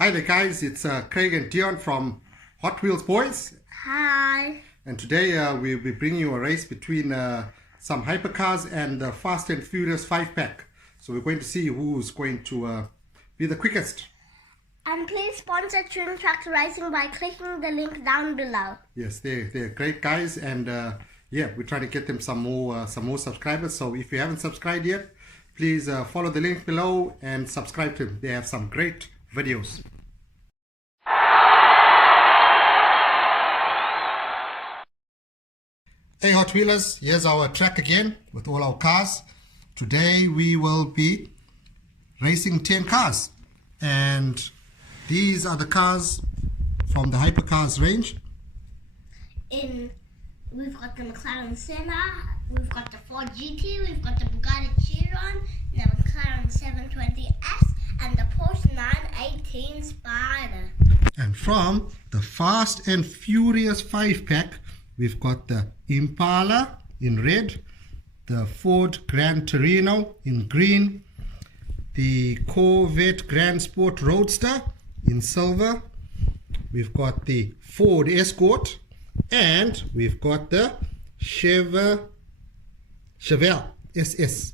Hi there guys, it's Craig and Dion from Hotwheels Boys. Hi. And today we'll be bringing you a race between some hypercars and the Fast and Furious 5-pack. So we're going to see who's going to be the quickest. And please sponsor Twin Tractor Racing by clicking the link down below. Yes, they're great guys, and yeah, we're trying to get them some more subscribers. So if you haven't subscribed yet, please follow the link below and subscribe to them. They have some great videos. Hey Hot Wheelers, here's our track again with all our cars. Today we will be racing 10 cars, and these are the cars from the hypercars range. We've got the McLaren Senna, we've got the Ford GT, we've got the Buggati Chiron, the McLaren 720S, and the Porsche 918 Spider. And from the Fast and Furious 5-pack, we've got the Impala in red, the Ford Gran Torino in green, the Corvette Grand Sport Roadster in silver, we've got the Ford Escort, and we've got the Chevelle SS.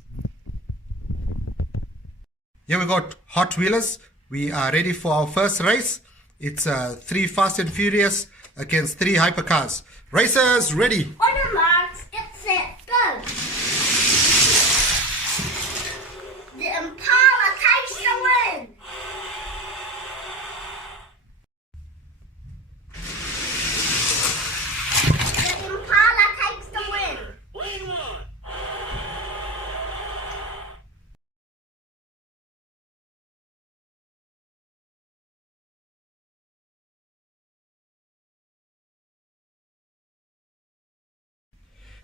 Here we got Hot Wheelers. We are ready for our first race. It's 3 Fast and Furious against 3 hypercars. Racers ready. On your marks, get set, go! The Impala takes the win! The Impala takes the win!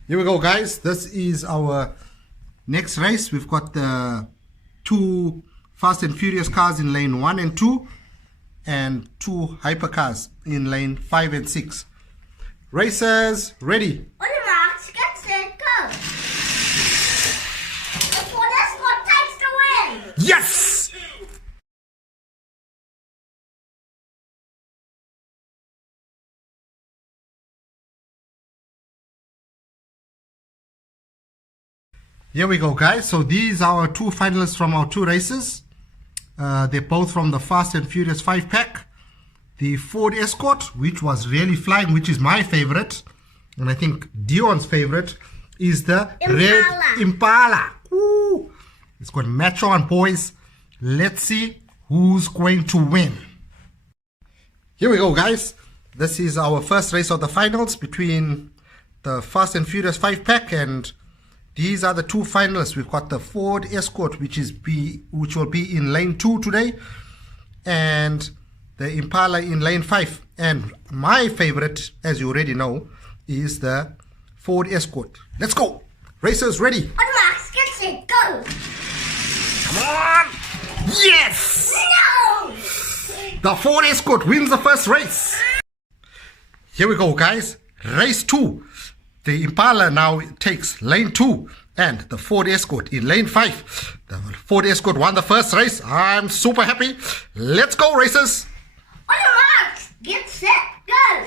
Here we go guys, this is our next race. We've got the 2 Fast and Furious cars in lane 1 and 2 and 2 hypercars in lane 5 and 6. Racers ready. On your marks, get set, go! The Ford Escort takes the win! Yes! Here we go guys, so these are our 2 finalists from our 2 races. They're both from the Fast and Furious 5-pack. The Ford Escort, which was really flying, which is my favorite, and I think Dion's favorite, is the red Impala. Woo! It's got match on, boys. Let's see who's going to win. Here we go guys, this is our first race of the finals between the Fast and Furious 5-pack, and these are the 2 finalists. We've got the Ford Escort, which will be in lane 2 today, and the Impala in lane 5. And my favorite, as you already know, is the Ford Escort. Let's go. Racers ready. On your marks, get set, go! Come on. Yes! No! The Ford Escort wins the first race. Here we go, guys. Race 2. The Impala now takes lane 2 and the Ford Escort in lane 5. The Ford Escort won the first race. I'm super happy. Let's go, racers. On your marks, get set, go!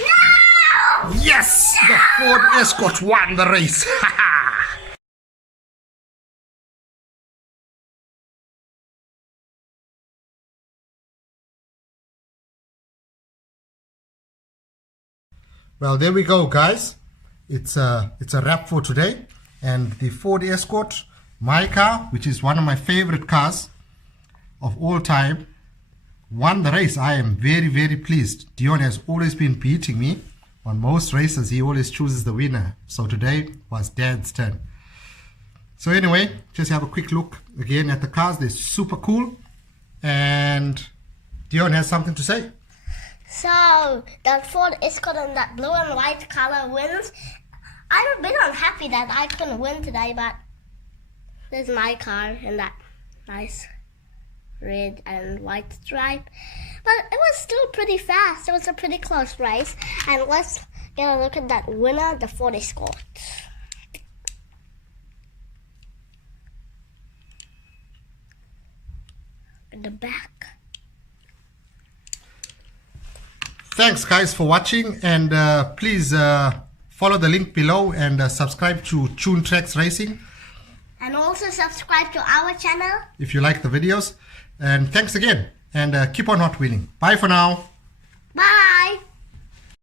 No! Yes, the Ford Escort won the race. Well, there we go, guys. It's a wrap for today. And the Ford Escort, my car, which is one of my favorite cars of all time, won the race. I am very, very pleased. Dion has always been beating me on most races. He always chooses the winner. So today was Dad's turn. So anyway, just have a quick look again at the cars. They're super cool. And Dion has something to say. So, that Ford Escort in that blue and white color wins. I'm a bit unhappy that I couldn't win today, but there's my car in that nice red and white stripe. But it was still pretty fast. It was a pretty close race. And let's get a look at that winner, the Ford Escort. and the back. Thanks guys for watching, and please follow the link below and subscribe to Tune Tracks Racing. And also subscribe to our channel if you like the videos. And thanks again, and keep on Hot Wheeling. Bye for now. Bye.